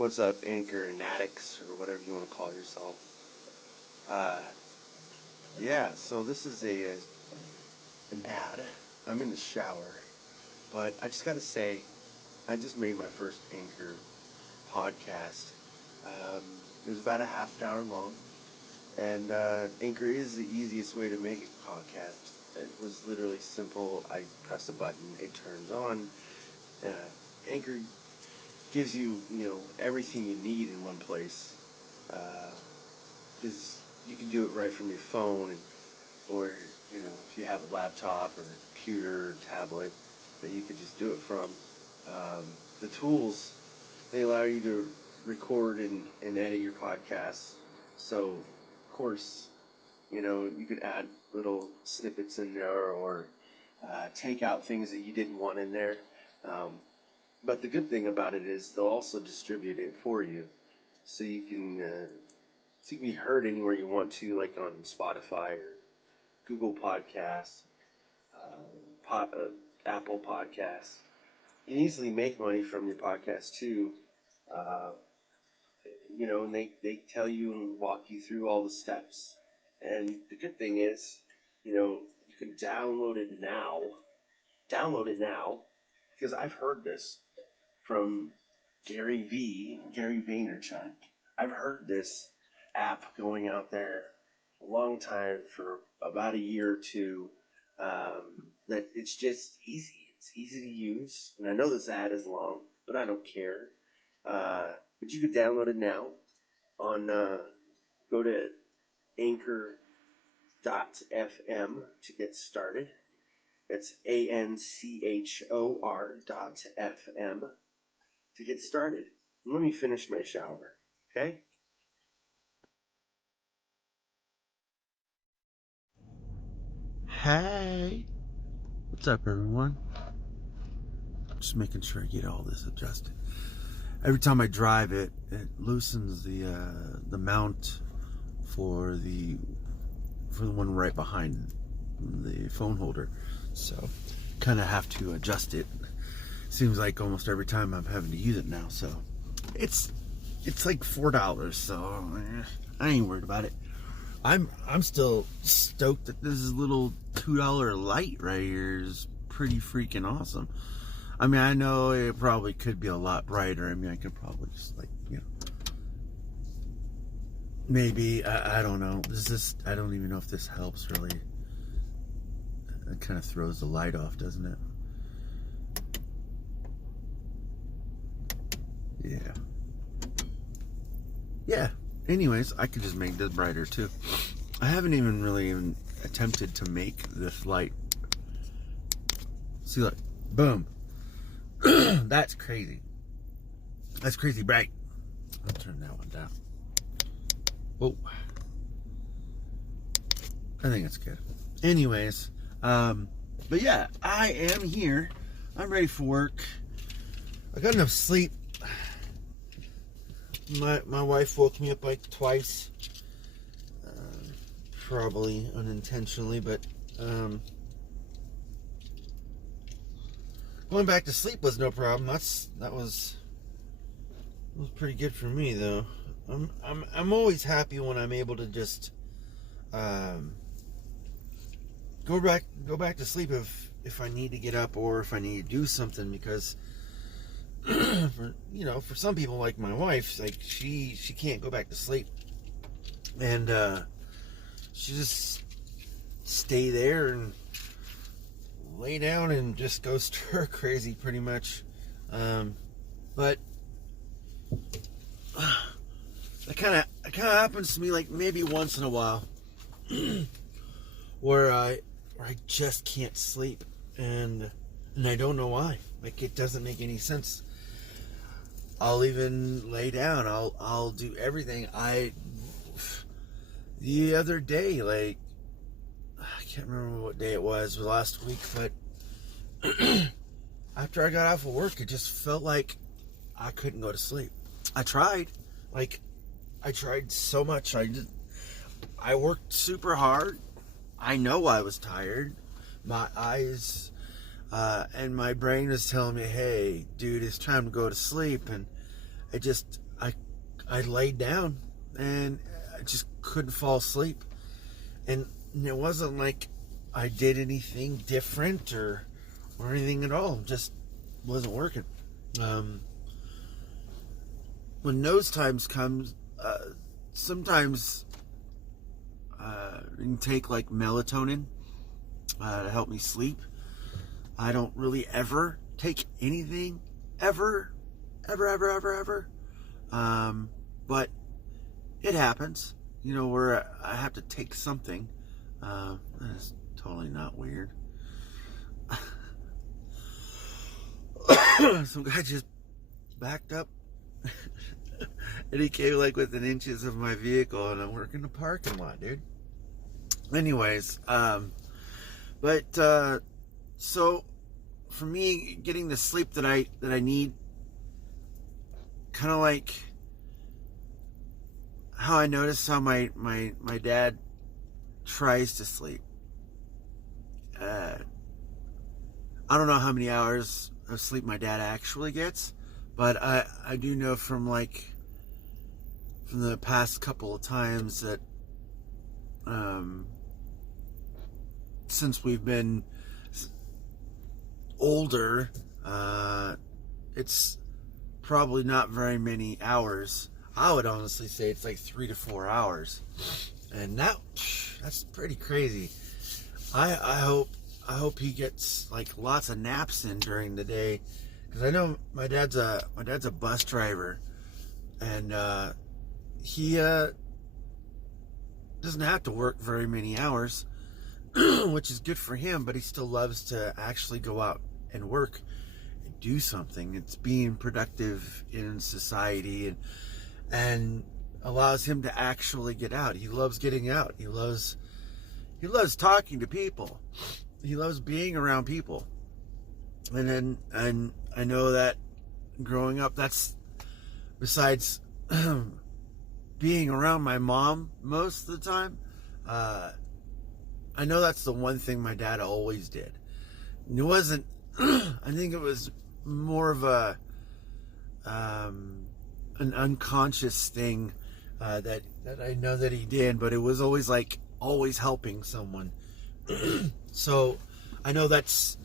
What's up, Anchor and addicts, or whatever you want to call yourself? Uh, yeah, so this is an ad. I'm in the shower, but I just gotta say, I just made my first Anchor podcast. It was about a half an hour long, and Anchor is the easiest way to make a podcast. It was literally simple. I press a button, it turns on. Uh, Anchor gives you, everything you need in one place. Because you can do it right from your phone, or if you have a laptop or a computer or tablet that you could just do it from. The tools, they allow you to record and edit your podcasts. So, of course, you could add little snippets in there, or take out things that you didn't want in there. But the good thing about it is they'll also distribute it for you, so you can be heard anywhere you want to, like on Spotify or Google Podcasts, Apple Podcasts. You can easily make money from your podcast too. Uh, and they tell you and walk you through all the steps. And the good thing is, you can download it now. Download it now, because I've heard this from Gary Vaynerchuk. I've heard this app going out there a long time, for about a year or two. That it's just easy. It's easy to use, and I know this ad is long, but I don't care. But you can download it now on. Go to Anchor.fm to get started. It's ANCHOR.FM to get started. Let me finish my shower, okay? Hey, what's up, everyone? Just making sure I get all this adjusted. Every time I drive it, it loosens the mount for the one right behind the phone holder, so kind of have to adjust it. Seems like almost every time I'm having to use it now, so it's like $4, so I ain't worried about it. I'm still stoked that this little $2 light right here is pretty freaking awesome. I mean, I know it probably could be a lot brighter. I mean, I could probably just maybe, I don't know. I don't even know if this helps really. It kind of throws the light off, doesn't it? Yeah. Anyways, I could just make this brighter too. I haven't even attempted to make this light. See, look, boom. That's crazy. That's crazy bright. I'll turn that one down. Oh, I think that's good. Anyways, but yeah, I am here. I'm ready for work. I got enough sleep. My wife woke me up like twice, probably unintentionally, but going back to sleep was no problem. That was pretty good for me, though. I'm always happy when I'm able to just go back to sleep if I need to get up, or if I need to do something, because for some people like my wife, like she can't go back to sleep, and she just stay there and lay down and just go stir crazy pretty much. But that kind of happens to me like maybe once in a while, where I just can't sleep, and I don't know why. Like, it doesn't make any sense. I'll even lay down. I'll do everything. The other day, like, I can't remember what day it was last week, but after I got off of work, it just felt like I couldn't go to sleep. I tried so much. I worked super hard. I know I was tired. My eyes and my brain was telling me, hey, dude, it's time to go to sleep. And I laid down and I just couldn't fall asleep. And it wasn't like I did anything different or anything at all. It just wasn't working. When those times comes, sometimes you can take like melatonin to help me sleep. I don't really ever take anything, ever. But it happens, where I have to take something. That's totally not weird. Some guy just backed up and he came like within inches of my vehicle, and I'm working the parking lot, dude. Anyways, so for me, getting the sleep that I need, kind of like how I noticed how my dad tries to sleep. I don't know how many hours of sleep my dad actually gets, but I do know from the past couple of times that since we've been older, it's probably not very many hours. I would honestly say it's like 3 to 4 hours, and that's pretty crazy. I hope he gets like lots of naps in during the day, because I know my dad's a bus driver, and he doesn't have to work very many hours, which is good for him, but he still loves to actually go out and work and do something. It's being productive in society, and allows him to actually get out. He loves getting out. He loves talking to people. He loves being around people. And I know that growing up, that's, besides being around my mom most of the time, I know that's the one thing my dad always did. It wasn't, I think it was more of an unconscious thing that I know that he did, but it was always like always helping someone. So I know that's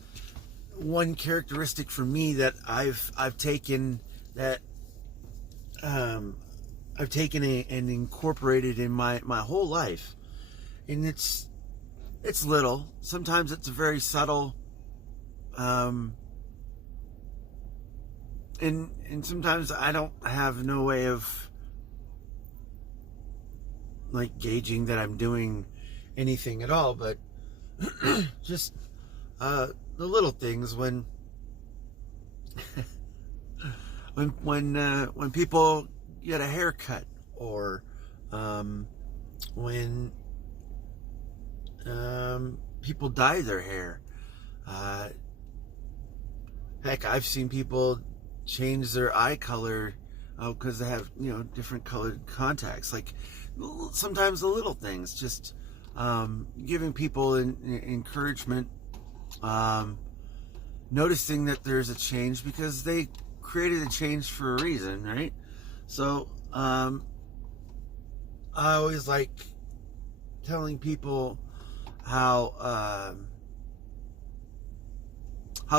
one characteristic for me that I've taken and incorporated in my whole life. And it's little. Sometimes it's very subtle. And sometimes I don't have no way of like gauging that I'm doing anything at all, but just the little things when when people get a haircut, or when people dye their hair. Heck, I've seen people change their eye color because they have different colored contacts. Like sometimes the little things, just giving people encouragement, noticing that there's a change because they created a change for a reason, right? So I always like telling people how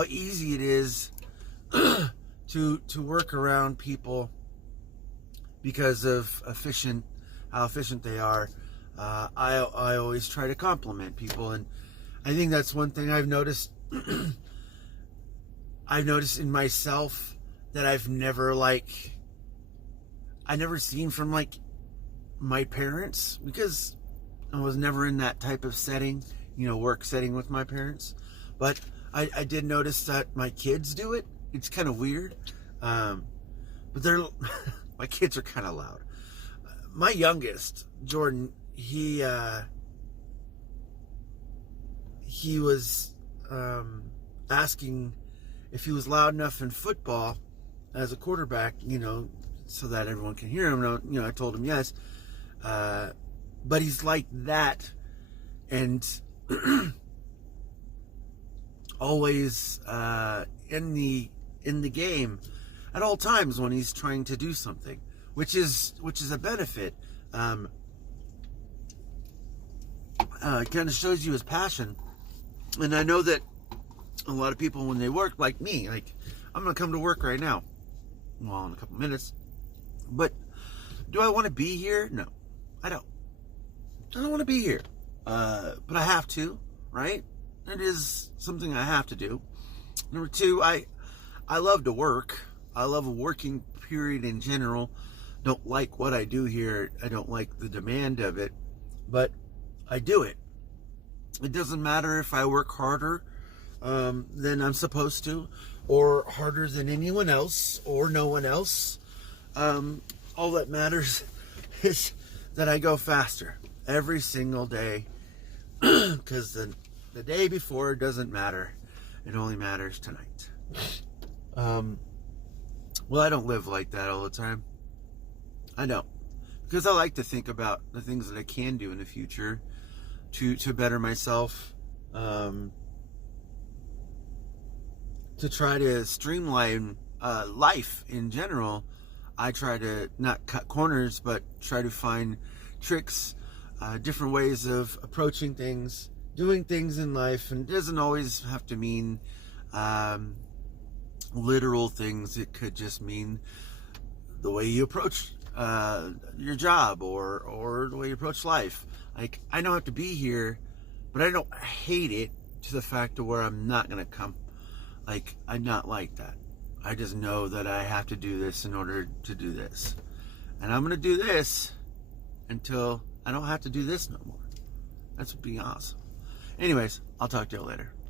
easy it is to work around people because of how efficient they are. I always try to compliment people, and I think that's one thing I've noticed. I've noticed in myself that I've never seen from like my parents, because I was never in that type of setting, work setting with my parents. But I did notice that my kids do it. It's kind of weird, but my kids are kind of loud. My youngest, Jordan, he was asking if he was loud enough in football as a quarterback, so that everyone can hear him. And, I told him yes, but he's like that, and always in the game at all times when he's trying to do something, which is a benefit. It kind of shows you his passion. And I know that a lot of people, when they work, like me, like I'm gonna come to work right now, well, in a couple minutes. But do I want to be here? No, I don't. I don't want to be here. But I have to, right? It is something I have to do. Number two, I love to work. I love a working period in general. Don't like what I do here. I don't like the demand of it, but I do it. It doesn't matter if I work harder than I'm supposed to, or harder than anyone else, or no one else. All that matters is that I go faster every single day, because the day before doesn't matter. It only matters tonight. Well, I don't live like that all the time. I don't. Because I like to think about the things that I can do in the future to better myself, to try to streamline life in general. I try to not cut corners, but try to find tricks, different ways of approaching things, doing things in life. And it doesn't always have to mean literal things. It could just mean the way you approach your job, or the way you approach life. Like, I don't have to be here, but I don't hate it to the fact to where I'm not gonna come. Like, I'm not like that. I just know that I have to do this in order to do this, and I'm gonna do this until I don't have to do this no more. That's being awesome. Anyways, I'll talk to you later.